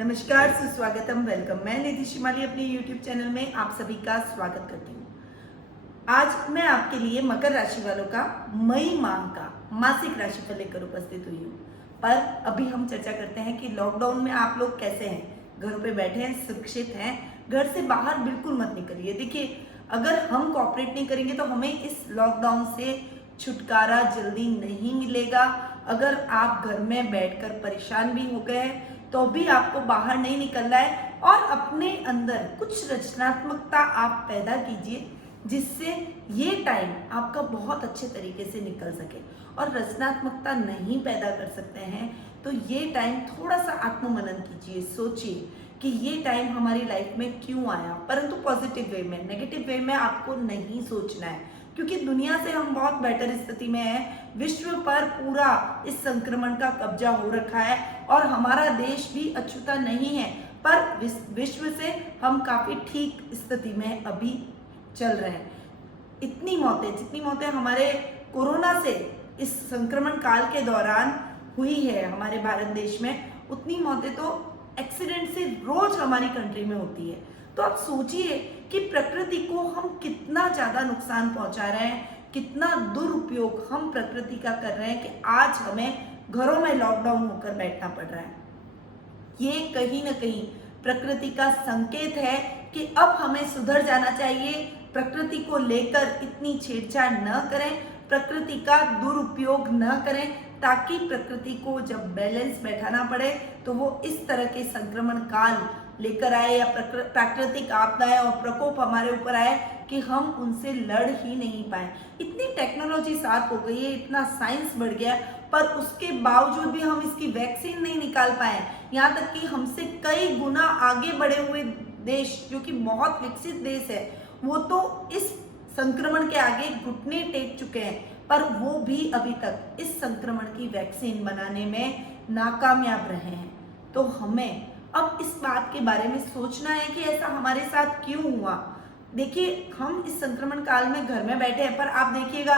नमस्कार, सुस्वागतम, वेलकम। मैं निधि शिमाली अपने YouTube चैनल में आप सभी का स्वागत करती हूँ। आज मैं आपके लिए मकर राशि वालों का मई माह का मासिक राशिफल लेकर उपस्थित हुई हूँ। पर अभी हम चर्चा करते हैं कि लॉकडाउन में आप लोग कैसे हैं, घरों पे बैठे हैं, सुरक्षित हैं, घर से बाहर बिल्कुल मत निकलिए। देखिए, अगर हम कॉपरेट नहीं करेंगे तो हमें इस लॉकडाउन से छुटकारा जल्दी नहीं मिलेगा। अगर आप घर में बैठकर परेशान भी हो गए तो भी आपको बाहर नहीं निकलना है और अपने अंदर कुछ रचनात्मकता आप पैदा कीजिए जिससे ये टाइम आपका बहुत अच्छे तरीके से निकल सके। और रचनात्मकता नहीं पैदा कर सकते हैं तो ये टाइम थोड़ा सा आत्ममनन कीजिए, सोचिए कि ये टाइम हमारी लाइफ में क्यों आया, परंतु पॉजिटिव वे में, नेगेटिव वे में आपको नहीं सोचना है, क्योंकि दुनिया से हम बहुत बेटर स्थिति में हैं। विश्व पर पूरा इस संक्रमण का कब्जा हो रखा है और हमारा देश भी अछूता नहीं है, पर विश्व से हम काफी ठीक स्थिति में अभी चल रहे हैं। जितनी मौतें हमारे कोरोना से इस संक्रमण काल के दौरान हुई है हमारे भारत देश में, उतनी मौतें तो एक्सीडेंट से रोज हमारी कंट्री में होती है। तो आप सोचिए कि प्रकृति को हम कितना ज्यादा नुकसान पहुंचा रहे हैं, कितना दुरुपयोग हम प्रकृति का कर रहे हैं कि आज हमें घरों में लॉकडाउन होकर बैठना पड़ रहा है। ये कहीं ना कहीं प्रकृति का संकेत है कि अब हमें सुधर जाना चाहिए। प्रकृति को लेकर इतनी छेड़छाड़ न करें, प्रकृति का दुरुपयोग न करें, ताकि प्रकृति को जब बैलेंस बैठाना पड़े तो वो इस तरह के संक्रमण काल लेकर आए या प्राकृतिक आपदाएं और प्रकोप हमारे ऊपर आए कि हम उनसे लड़ ही नहीं पाए। इतनी टेक्नोलॉजी साथ हो गई है, इतना साइंस बढ़ गया, पर उसके बावजूद भी हम इसकी वैक्सीन नहीं निकाल पाए। यहाँ तक कि हमसे कई गुना आगे बढ़े हुए देश, जो कि बहुत विकसित देश है, वो तो इस संक्रमण के आगे घुटने टेक चुके हैं, पर वो भी अभी तक इस संक्रमण की वैक्सीन बनाने में नाकामयाब रहे हैं। तो हमें अब इस बात के बारे में सोचना है कि ऐसा हमारे साथ क्यों हुआ। देखिए, हम इस संक्रमण काल में घर में बैठे हैं, पर आप देखिएगा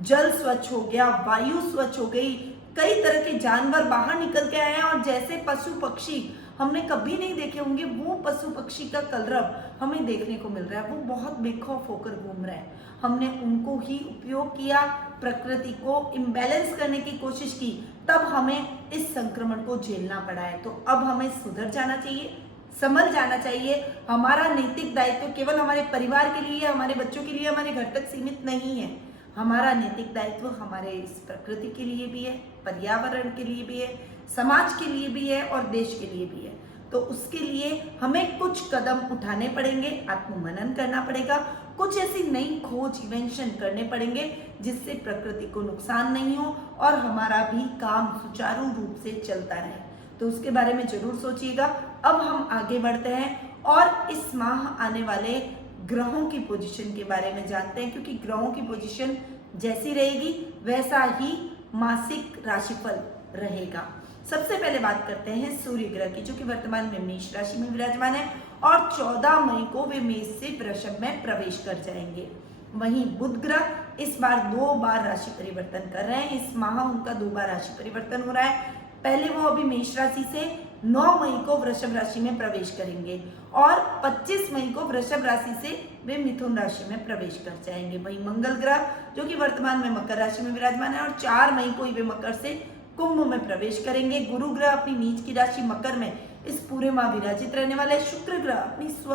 जल स्वच्छ हो गया, वायु स्वच्छ हो गई, कई तरह के जानवर बाहर निकल के आए हैं और जैसे पशु पक्षी हमने कभी नहीं देखे होंगे, वो पशु पक्षी का कलरव हमें देखने को मिल रहा है। वो बहुत बेखौफ होकर घूम रहे हैं। हमने उनको ही उपयोग किया, प्रकृति को इम्बैलेंस करने की कोशिश की, तब हमें इस संक्रमण को झेलना पड़ा है। तो अब हमें सुधर जाना चाहिए, संभल जाना चाहिए। हमारा नैतिक दायित्व केवल हमारे परिवार के लिए, हमारे बच्चों के लिए, हमारे घर तक सीमित नहीं है। हमारा नैतिक दायित्व हमारे इस प्रकृति के लिए भी है, पर्यावरण के लिए भी है, समाज के लिए भी है और देश के लिए भी है। तो उसके लिए हमें कुछ कदम उठाने पड़ेंगे, आत्ममनन करना पड़ेगा, कुछ ऐसी नई खोज इन्वेंशन करने पड़ेंगे जिससे प्रकृति को नुकसान नहीं हो और हमारा भी काम सुचारू रूप से चलता रहे। तो उसके बारे में जरूर सोचिएगा। अब हम आगे बढ़ते हैं और इस माह आने वाले ग्रहों की पोजीशन के बारे में जानते हैं, क्योंकि ग्रहों की पोजीशन जैसी रहेगी वैसा ही मासिक राशिफल रहेगा। सबसे पहले बात करते हैं सूर्य ग्रह की, जो कि वर्तमान में मेष राशि में विराजमान है और 14 मई को वे मेष से वृषभ में प्रवेश कर जाएंगे। वहीं बुध ग्रह इस बार 2 बार राशि परिवर्तन कर रहे हैं। इस माह उनका 2 बार राशि परिवर्तन हो रहा है। पहले वो अभी मेष राशि से 9 मई को वृषभ राशि में प्रवेश करेंगे और 25 मई को वृषभ राशि से वे मिथुन राशि में प्रवेश कर जाएंगे। वहीं मंगल ग्रह, जो कि वर्तमान में मकर राशि में विराजमान है और 4 मई को वे मकर से कुंभ में प्रवेश करेंगे। गुरु ग्रह अपनी नीच की राशि मकर में इस पूरे माह विराजित रहने वाले हैं। शुक्र ग्रह अपनी स्व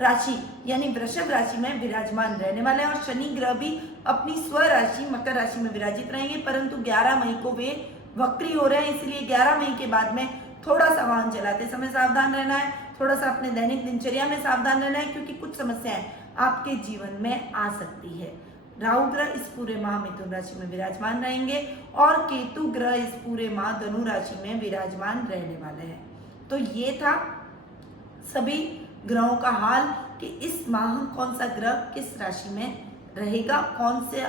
राशि यानी वृषभ राशि में विराजमान रहने वाले हैं और शनि ग्रह भी अपनी स्व राशि मकर राशि में विराजित रहेंगे, परंतु 11 मई को वे वक्री हो रहे हैं। इसलिए 11 मई के बाद में थोड़ा सा वाहन चलाते समय सावधान रहना है, थोड़ा सा अपने दैनिक दिनचर्या में सावधान रहना है, क्योंकि कुछ समस्याएं आपके जीवन में आ सकती है। राहु ग्रह इस पूरे माह मिथुन राशि में विराजमान रहेंगे और केतु ग्रह इस पूरे माह धनु राशि में विराजमान रहने वाले हैं। तो ये था सभी ग्रहों का हाल कि इस माह कौन सा ग्रह किस राशि में रहेगा, कौन सा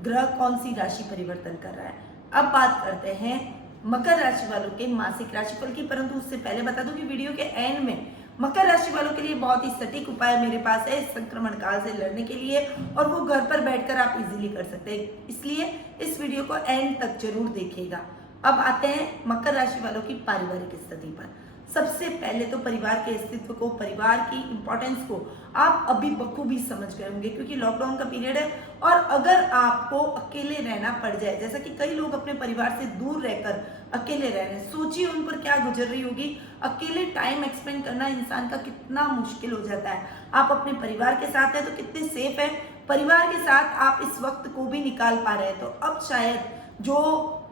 ग्रह कौन सी राशि परिवर्तन कर रहा है। अब बात करते हैं मकर राशि वालों के मासिक राशिफल की, परंतु उससे पहले बता दूं कि वीडियो के एंड में मकर राशि वालों के लिए बहुत ही सटीक उपाय मेरे पास है इस संक्रमण काल से लड़ने के लिए, और वो घर पर बैठकर आप इजीली कर सकते हैं। इसलिए इस वीडियो को एंड तक जरूर देखिएगा। अब आते हैं मकर राशि वालों की पारिवारिक स्थिति पर। सबसे पहले तो परिवार के अस्तित्व को, परिवार की इंपॉर्टेंस को आप अभी बखूबी समझ गए होंगे, क्योंकि लॉकडाउन का पीरियड है। और अगर आपको अकेले रहना पड़ जाए, जैसा कि कई लोग अपने परिवार से दूर रहकर अकेले रह रहे हैं, सोचिए उन पर क्या गुजर रही होगी। अकेले टाइम एक्सपेंड करना इंसान का कितना मुश्किल हो जाता है। आप अपने परिवार के साथ हैं तो कितने सेफ है, परिवार के साथ आप इस वक्त को भी निकाल पा रहे हैं। तो अब शायद जो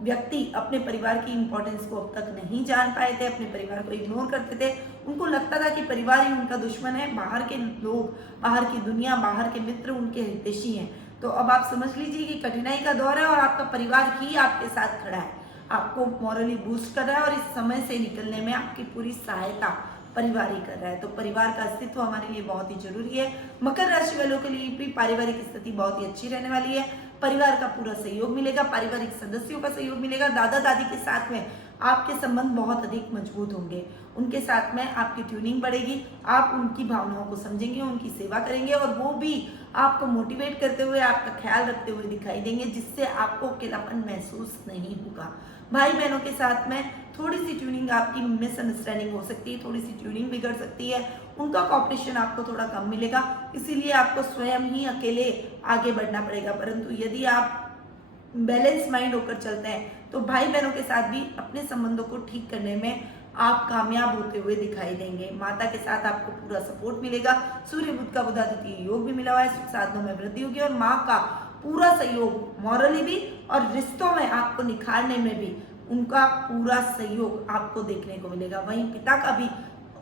व्यक्ति अपने परिवार की इंपॉर्टेंस को अब तक नहीं जान पाए थे, अपने परिवार को इग्नोर करते थे, उनको लगता था कि परिवार ही उनका दुश्मन है, बाहर के लोग, बाहर की दुनिया, बाहर के मित्र उनके हितैषी हैं। तो अब आप समझ लीजिए कि कठिनाई का दौर है और आपका परिवार ही आपके साथ खड़ा है, आपको मॉरली बूस्ट कर रहा है और इस समय से निकलने में आपकी पूरी सहायता परिवार ही कर रहा है। तो परिवार का अस्तित्व हमारे लिए बहुत ही जरूरी है। मकर राशि वालों के लिए भी पारिवारिक स्थिति बहुत ही अच्छी रहने वाली है। परिवार का पूरा सहयोग मिलेगा, पारिवारिक सदस्यों का सहयोग मिलेगा। दादा दादी के साथ में आपके संबंध बहुत अधिक मजबूत होंगे, उनके साथ में आपकी ट्यूनिंग बढ़ेगी, आप उनकी भावनाओं को समझेंगे, उनकी सेवा करेंगे और वो भी आपको मोटिवेट करते हुए, आपका ख्याल रखते हुए दिखाई देंगे, जिससे आपको अकेलापन महसूस नहीं होगा। भाई बहनों के साथ में थोड़ी सी ट्यूनिंग, आपकी मिसअंडरस्टैंडिंग हो सकती है, थोड़ी सी ट्यूनिंग बिगड़ सकती है, उनका कॉपरेशन आपको थोड़ा कम मिलेगा, इसीलिए आपको स्वयं ही अकेले आगे बढ़ना पड़ेगा। परंतु यदि आप बैलेंस माइंड होकर चलते हैं तो भाई बहनों के साथ भी अपने संबंधों को ठीक करने में आप कामयाब होते हुए दिखाई देंगे। माता के साथ आपको पूरा सपोर्ट मिलेगा। सूर्य बुध का बुधादित्य योग भी मिला हुआ है, सुख साधनों में वृद्धि होगी और माँ का पूरा सहयोग मॉरली भी और रिश्तों में आपको निखारने में भी उनका पूरा सहयोग आपको देखने को मिलेगा। वहीं पिता का भी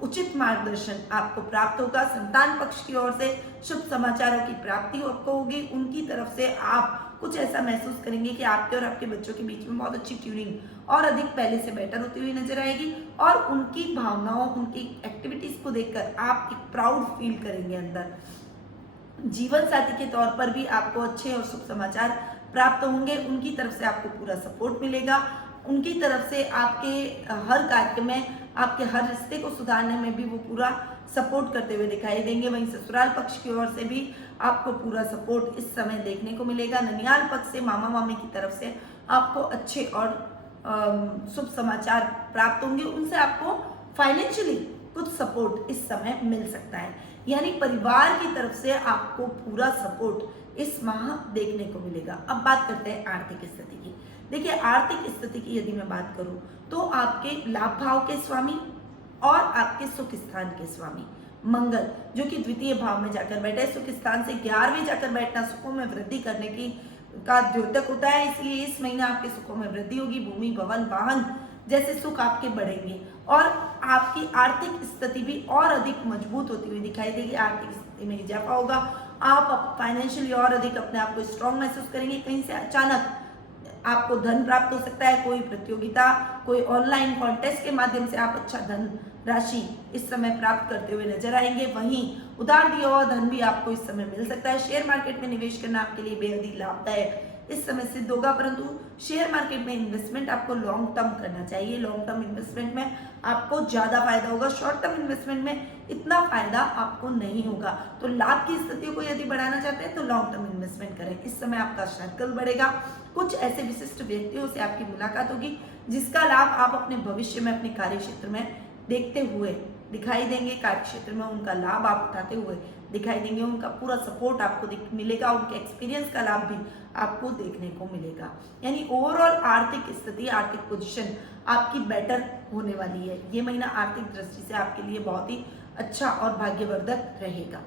उचित मार्गदर्शन आपको प्राप्त होगा। संतान पक्ष की ओर से शुभ समाचारों की प्राप्ति आपको होगी। उनकी तरफ से आप कुछ ऐसा महसूस करेंगे कि आपके और आपके बच्चों के बीच में बहुत अच्छी ट्यूनिंग और अधिक पहले से बेटर होती हुई नजर आएगी और उनकी भावनाओं, उनकी एक्टिविटीज को देखकर आप एक प्राउड फील करेंगे अंदर। जीवन साथी के तौर पर भी आपको अच्छे और शुभ समाचार प्राप्त होंगे। उनकी तरफ से आपको पूरा सपोर्ट मिलेगा। उनकी तरफ से आपके हर कार्य में, आपके हर रिश्ते को सुधारने में भी वो पूरा सपोर्ट करते हुए दिखाई देंगे। वहीं ससुराल पक्ष की ओर से भी आपको पूरा सपोर्ट इस समय देखने को मिलेगा। ननियाल पक्ष से, मामा मामी की तरफ से आपको अच्छे और शुभ समाचार प्राप्त होंगे। उनसे आपको फाइनेंशियली कुछ सपोर्ट इस समय मिल सकता है, यानी परिवार की तरफ से आपको पूरा सपोर्ट इस माह देखने को मिलेगा। अब बात करते हैं आर्थिक स्थिति की। देखिए, आर्थिक स्थिति की यदि मैं बात करूं तो आपके लाभ भाव के स्वामी और आपके सुख स्थान के स्वामी मंगल, जो कि द्वितीय भाव में जाकर बैठे, सुख स्थान से 11वें जाकर बैठना सुखों में वृद्धि करने की का द्योतक होता है। इसलिए इस महीना आपके सुखों में वृद्धि होगी। भूमि, भवन, वाहन जैसे सुख आपके बढ़ेंगे और आपकी आर्थिक स्थिति भी और अधिक मजबूत होती हुई दिखाई देगी। आर्थिक स्थिति में इजाफा होगा। आप फाइनेंशियली और अधिक अपने आप को स्ट्रांग महसूस करेंगे। कहीं से अचानक आपको धन प्राप्त हो सकता है, कोई प्रतियोगिता, कोई ऑनलाइन कॉन्टेस्ट के माध्यम से आप अच्छा धन राशि इस समय प्राप्त करते हुए नजर आएंगे। वहीं उधार दिया हुआ धन भी आपको इस समय मिल सकता है। शेयर मार्केट में निवेश करना आपके लिए बेहद ही लाभदायक इस समय सिद्ध होगा, परंतु शेयर मार्केट में इन्वेस्टमेंट आपको लॉन्ग टर्म करना चाहिए। लॉन्ग टर्म इन्वेस्टमेंट में आपको ज्यादा फायदा होगा, शॉर्ट टर्म इन्वेस्टमेंट में इतना फायदा आपको नहीं होगा। तो लाभ की स्थितियों को यदि बढ़ाना चाहते हैं तो लॉन्ग टर्म इन्वेस्टमेंट करें। इस समय आपका सर्कल बढ़ेगा। कुछ ऐसे विशिष्ट व्यक्तियों से आपकी मुलाकात होगी जिसका लाभ आप अपने भविष्य में अपने कार्य क्षेत्र में देखते हुए दिखाई देंगे। कार्य क्षेत्र में उनका लाभ आप उठाते हुए दिखाई देंगे। उनका पूरा सपोर्ट आपको मिलेगा। उनके एक्सपीरियंस का लाभ भी आपको देखने को मिलेगा। यानी ओवरऑल आर्थिक स्थिति, आर्थिक पोजीशन आपकी बेटर होने वाली है। ये महीना आर्थिक दृष्टि से आपके लिए बहुत ही अच्छा और भाग्यवर्धक रहेगा।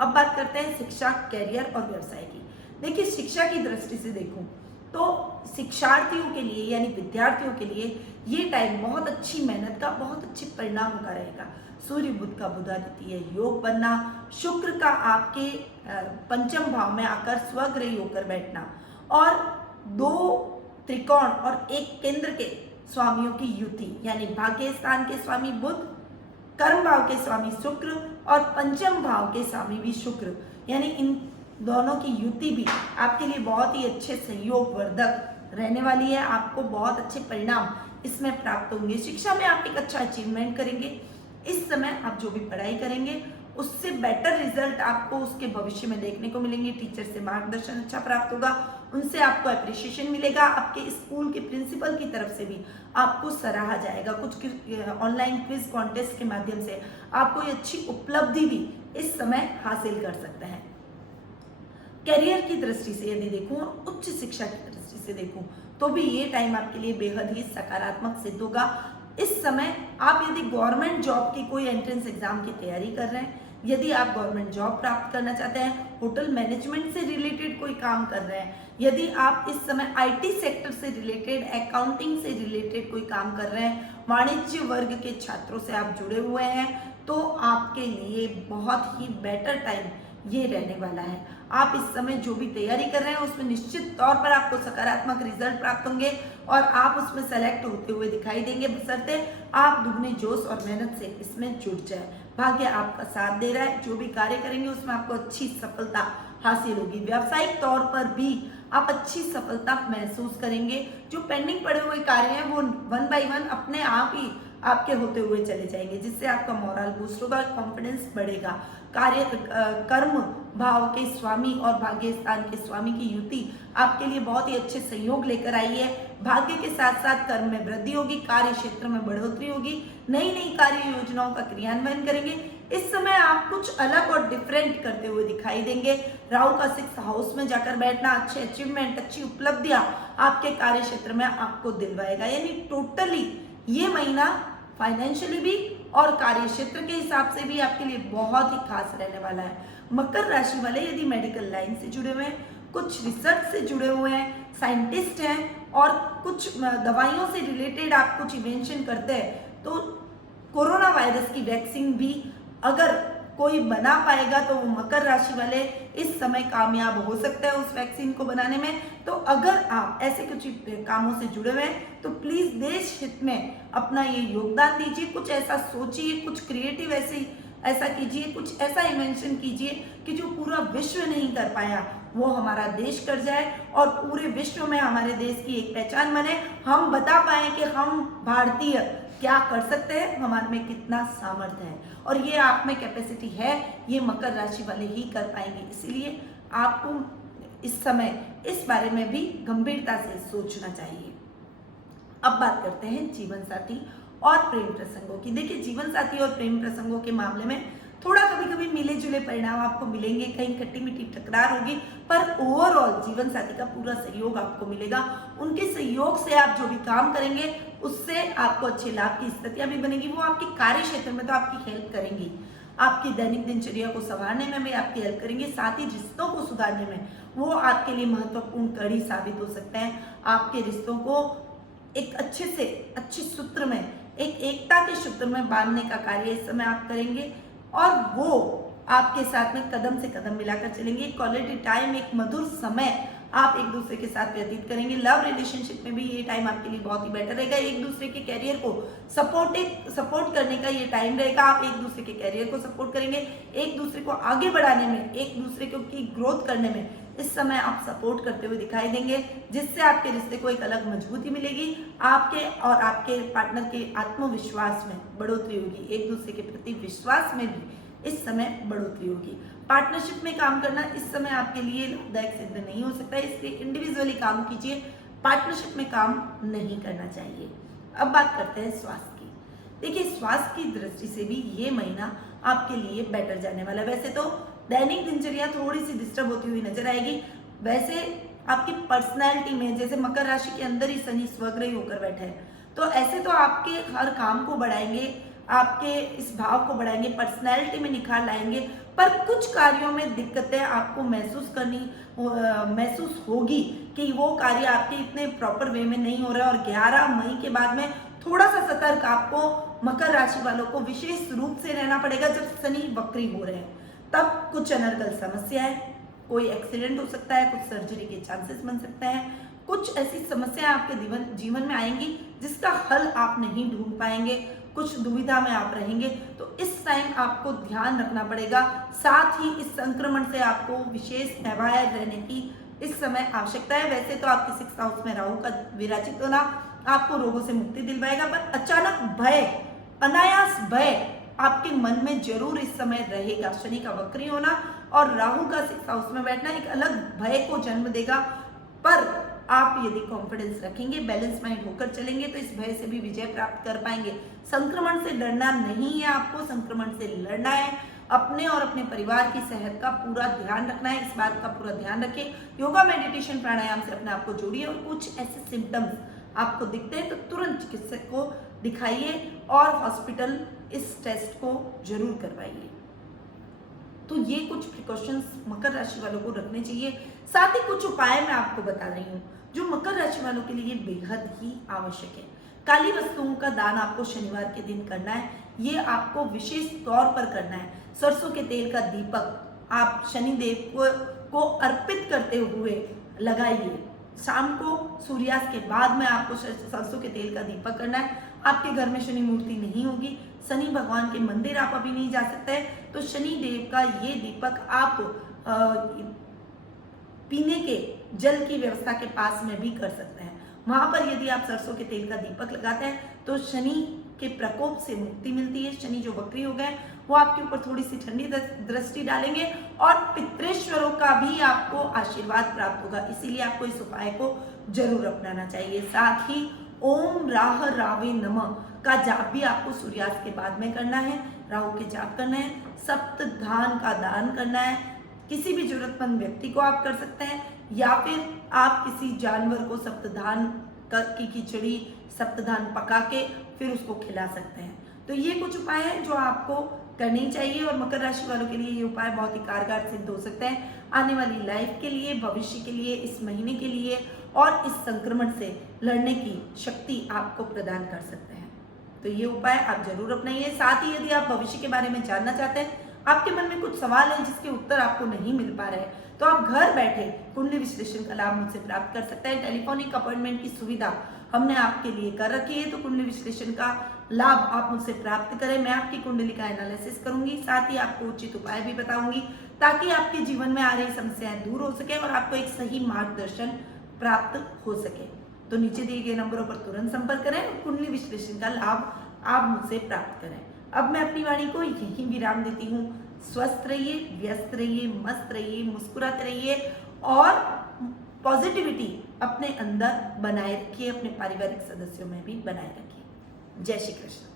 अब बात करते हैं शिक्षा, कैरियर और व्यवसाय की। देखिए, शिक्षा की दृष्टि से देखूं तो शिक्षार्थियों के लिए यानी विद्यार्थियों के लिए ये टाइम बहुत अच्छी मेहनत का, बहुत अच्छे परिणाम का रहेगा। सूर्य बुध का बुधादित्य योग बनना, शुक्र का आपके पंचम भाव में आकर स्वग्रही होकर बैठना और 2 त्रिकोण और 1 केंद्र के स्वामियों की युति, यानी भाग्य स्थान के स्वामी बुध, कर्म भाव के स्वामी शुक्र और पंचम भाव के स्वामी भी शुक्र, यानी इन दोनों की युति भी आपके लिए बहुत ही अच्छे सहयोग वर्धक रहने वाली है। आपको बहुत अच्छे परिणाम इसमें प्राप्त होंगे। शिक्षा में आप एक अच्छा अचीवमेंट करेंगे। इस समय आप जो भी पढ़ाई करेंगे उससे बेटर रिजल्ट आपको उसके भविष्य में देखने को मिलेंगे। टीचर से मार्गदर्शन अच्छा प्राप्त होगा। उनसे आपको अप्रिशिएशन मिलेगा, आपके स्कूल के प्रिंसिपल की तरफ से भी आपको सराहा जाएगा। कुछ ऑनलाइन क्विज कॉन्टेस्ट के माध्यम से आपको ये अच्छी उपलब्धि भी इस समय हासिल कर सकते हैं। करियर की दृष्टि से यदि देखूं और उच्च शिक्षा की दृष्टि से देखूं तो भी ये टाइम आपके लिए बेहद ही सकारात्मक सिद्ध होगा। इस समय आप यदि गवर्नमेंट जॉब की कोई एंट्रेंस एग्जाम की तैयारी कर रहे हैं, यदि आप गवर्नमेंट जॉब प्राप्त करना चाहते हैं, होटल मैनेजमेंट से रिलेटेड कोई काम कर रहे हैं, यदि आप इस समय आईटी सेक्टर से रिलेटेड, अकाउंटिंग से रिलेटेड कोई काम कर रहे हैं, वाणिज्य वर्ग के छात्रों से आप जुड़े हुए हैं, तो आपके लिए बहुत ही बेटर टाइम ये रहने वाला है। आप इस समय जो भी तैयारी कर रहे हैं उसमें निश्चित तौर पर आपको सकारात्मक रिजल्ट प्राप्त होंगे और आप उसमें सेलेक्ट होते हुए दिखाई देंगे, बशर्ते आप दुगने जोश और मेहनत से इसमें जुट जाए। भाग्य आपका साथ दे रहा है, जो भी कार्य करेंगे उसमें आपको अच्छी सफलता हासिल होगी। व्यावसायिक तौर पर भी आप अच्छी सफलता महसूस करेंगे। जो पेंडिंग पड़े हुए कार्य हैं वो 1 बाय 1 अपने आप ही आपके होते हुए चले जाएंगे, जिससे आपका मोरल बूस्ट होगा, कॉन्फिडेंस बढ़ेगा। कर्म भाव के स्वामी और भाग्य स्थान के स्वामी की युति आपके लिए बहुत ही अच्छे संयोग लेकर आई है। भाग्य के साथ साथ कर्म में वृद्धि होगी, कार्य क्षेत्र में बढ़ोतरी होगी, नई नई कार्य योजनाओं का क्रियान्वयन करेंगे। इस समय आप कुछ अलग और डिफरेंट करते हुए दिखाई देंगे। राहु का 6th हाउस में जाकर बैठना अच्छे अचीवमेंट, अच्छी उपलब्धियां आपके कार्य क्षेत्र में आपको दिलवाएगा। यानी टोटली ये महीना फाइनेंशियली भी और कार्य क्षेत्र के हिसाब से भी आपके लिए बहुत ही खास रहने वाला है। मकर राशि वाले यदि मेडिकल लाइन से जुड़े हुए हैं, कुछ रिसर्च से जुड़े हुए हैं, साइंटिस्ट हैं और कुछ दवाइयों से रिलेटेड आप कुछ इन्वेंशन करते हैं, तो कोरोना वायरस की वैक्सीन भी अगर कोई बना पाएगा तो वो मकर राशि वाले इस समय कामयाब हो सकते हैं उस वैक्सीन को बनाने में। तो अगर आप ऐसे कुछ कामों से जुड़े हुए हैं तो प्लीज देश हित में अपना ये योगदान दीजिए, कुछ ऐसा सोचिए, कुछ क्रिएटिव ऐसा कीजिए, कुछ ऐसा इन्वेंशन कीजिए कि जो पूरा विश्व नहीं कर पाया वो हमारा देश कर जाए और पूरे विश्व में हमारे देश की एक पहचान बने। हम बता पाए कि हम भारतीय क्या कर सकते हैं, हमारे में कितना सामर्थ्य है और ये आप में कैपेसिटी है, ये मकर राशि वाले ही कर पाएंगे। इसीलिए आपको इस समय इस बारे में भी गंभीरता से सोचना चाहिए। अब बात करते हैं जीवन साथी और प्रेम प्रसंगों की। देखिए, जीवन साथी और प्रेम प्रसंगों के मामले में थोड़ा कभी कभी मिले जुले परिणाम आपको मिलेंगे, कहीं खट्टी मीठी टकरार होगी, पर ओवरऑल जीवन साथी का पूरा सहयोग आपको मिलेगा। उनके सहयोग से आप जो भी काम करेंगे उससे आपको अच्छे लाभ की स्थितियां भी बनेगी। वो आपके कार्य क्षेत्र में तो आपकी हेल्प करेंगी, आपकी दैनिक दिनचर्या को संवारने में भी आपकी हेल्प करेंगे, साथ ही रिश्तों को सुधारने में वो आपके लिए महत्वपूर्ण कड़ी साबित हो सकते हैं। आपके रिश्तों को एक अच्छे सूत्र में, एक एकता के सूत्र में बांधने का कार्य इस समय आप करेंगे और वो आपके साथ में कदम से कदम मिलाकर चलेंगे। क्वालिटी टाइम, एक मधुर समय आप एक दूसरे के साथ व्यतीत करेंगे। लव रिलेशनशिप में भी ये टाइम आपके लिए बहुत ही बेटर रहेगा। एक दूसरे के कैरियर को सपोर्ट करने का ये टाइम रहेगा। आप एक दूसरे के कैरियर को सपोर्ट करेंगे, एक दूसरे को आगे बढ़ाने में, एक दूसरे को की ग्रोथ करने में इस समय आप सपोर्ट करते हुए दिखाई देंगे, जिससे आपके रिश्ते को एक अलग मजबूती मिलेगी। आपके और आपके पार्टनर के आत्मविश्वास में बढ़ोतरी होगी, एक दूसरे के प्रति विश्वास में भी इस समय बढ़ोतरी होगी। पार्टनरशिप में काम करना इस समय आपके लिए लाभदायक सिद्ध नहीं हो सकता है, इसलिए इंडिविजुअली काम कीजिए, पार्टनरशिप में काम नहीं करना चाहिए। अब बात करते हैं स्वास्थ्य की। देखिए, स्वास्थ्य की दृष्टि से भी ये महीना आपके लिए बेटर जाने वाला है। वैसे तो दैनिक दिनचर्या थोड़ी सी डिस्टर्ब होती हुई नजर आएगी, वैसे आपकी पर्सनैलिटी में, जैसे मकर राशि के अंदर ही शनि स्वग्रही होकर बैठे हैं, तो ऐसे तो आपके हर काम को बढ़ाएंगे, आपके इस भाव को बढ़ाएंगे, पर्सनैलिटी में निखार लाएंगे, पर कुछ कार्यों में दिक्कतें आपको महसूस होगी कि वो कार्य आपके इतने प्रॉपर वे में नहीं हो रहा है। और 11 मई के बाद में थोड़ा सा सतर्क आपको मकर राशि वालों को विशेष रूप से रहना पड़ेगा। जब शनि वक्री हो रहे हैं तब कुछ अनर्गल समस्याएं, कोई एक्सीडेंट हो सकता है, कुछ सर्जरी के चांसेस बन सकते हैं, कुछ ऐसी समस्याएं आपके जीवन में आएंगी जिसका हल आप नहीं ढूंढ पाएंगे, कुछ दुविधा में आप रहेंगे। तो इस टाइम आपको ध्यान रखना पड़ेगा। साथ ही इस संक्रमण से आपको विशेष अवॉयड रहने की इस समय आवश्यकता है। वैसे तो आपके 6th हाउस में राहु का विराजित होना आपको रोगों से मुक्ति दिलवाएगा, पर अचानक भय, अनायास भय आपके मन में जरूर इस समय रहेगा। शनि का वक्री होना और राहु का 6th हाउस में बैठना एक अलग भय को जन्म देगा। पर आप यदि कॉन्फिडेंस रखेंगे, बैलेंस माइंड होकर चलेंगे तो इस भय से भी विजय प्राप्त कर पाएंगे। संक्रमण से डरना नहीं है, आपको संक्रमण से लड़ना है। अपने और अपने परिवार की सेहत का पूरा ध्यान रखना है, इस बात का पूरा ध्यान रखिए। योगा, मेडिटेशन, प्राणायाम से अपने आप को जोड़िए और कुछ ऐसे सिम्टम्स आपको दिखते हैं तो तुरंत चिकित्सक को दिखाइए और हॉस्पिटल इस टेस्ट को जरूर करवाइए। तो ये कुछ प्रिकॉशंस मकर राशि वालों को रखने चाहिए। साथ ही कुछ उपाय मैं आपको बता रही हूँ जो मकर राशि वालों के लिए बेहद ही आवश्यक है। काली वस्तुओं का दान आपको शनिवार के दिन करना है, ये आपको विशेष तौर पर करना है। सरसों के तेल का दीपक आप शनिदेव को अर्पित करते हुए लगाइए। शाम को सूर्यास्त के बाद में आपको सरसों के तेल का दीपक करना है। आपके घर में शनि मूर्ति नहीं होगी, शनि भगवान के मंदिर आप अभी नहीं जा सकते हैं, तो शनि देव का ये दीपक आप पीने के जल की व्यवस्था के पास में भी कर सकते हैं। वहां पर यदि आप सरसों के तेल का दीपक लगाते हैं तो शनि के प्रकोप से मुक्ति मिलती है। शनि जो वक्री हो गए वो आपके ऊपर थोड़ी सी ठंडी दृष्टि डालेंगे और पितृेश्वरों का भी आपको आशीर्वाद प्राप्त होगा। इसीलिए आपको इस उपाय को जरूर अपनाना चाहिए। साथ ही ओम राह रावे नमः का जाप भी आपको सूर्यास्त के बाद में करना है। राहु के जाप करना है, सप्त धान का दान करना है। किसी भी जरूरतमंद व्यक्ति को आप कर सकते हैं या फिर आप किसी जानवर को सप्तधान की खिचड़ी, सप्तधान पका के फिर उसको खिला सकते हैं। तो ये कुछ उपाय हैं जो आपको करनी चाहिए और मकर राशि वालों के लिए ये उपाय बहुत ही कारगर सिद्ध हो सकते हैं आने वाली लाइफ के लिए, भविष्य के लिए, इस महीने के लिए और इस संक्रमण से लड़ने की शक्ति आपको प्रदान कर सकते हैं। तो ये उपाय आप जरूर अपनाइए। साथ ही यदि आप भविष्य के बारे में जानना चाहते हैं, आपके मन में कुछ सवाल हैं जिसके उत्तर आपको नहीं मिल पा रहे हैं, तो आप घर बैठे कुंडली विश्लेषण का लाभ मुझसे प्राप्त कर सकते हैं। टेलीफोनिक अपॉइंटमेंट की सुविधा हमने आपके लिए कर रखी है, तो कुंडली विश्लेषण का लाभ आप मुझसे प्राप्त करें। मैं आपकी कुंडली का एनालिसिस करूंगी, साथ ही आपको उचित उपाय भी बताऊंगी ताकि आपके जीवन में आ रही समस्याएं दूर हो सके और आपको एक सही मार्गदर्शन प्राप्त हो सके। तो नीचे दिए गए नंबरों पर तुरंत संपर्क करें और कुंडली विश्लेषण का लाभ आप मुझसे प्राप्त करें। अब मैं अपनी वाणी को यहीं विराम देती हूँ। स्वस्थ रहिए, व्यस्त रहिए, मस्त रहिए, मुस्कुराते रहिए और पॉजिटिविटी अपने अंदर बनाए रखिए, अपने पारिवारिक सदस्यों में भी बनाए रखिए। जय श्री कृष्ण।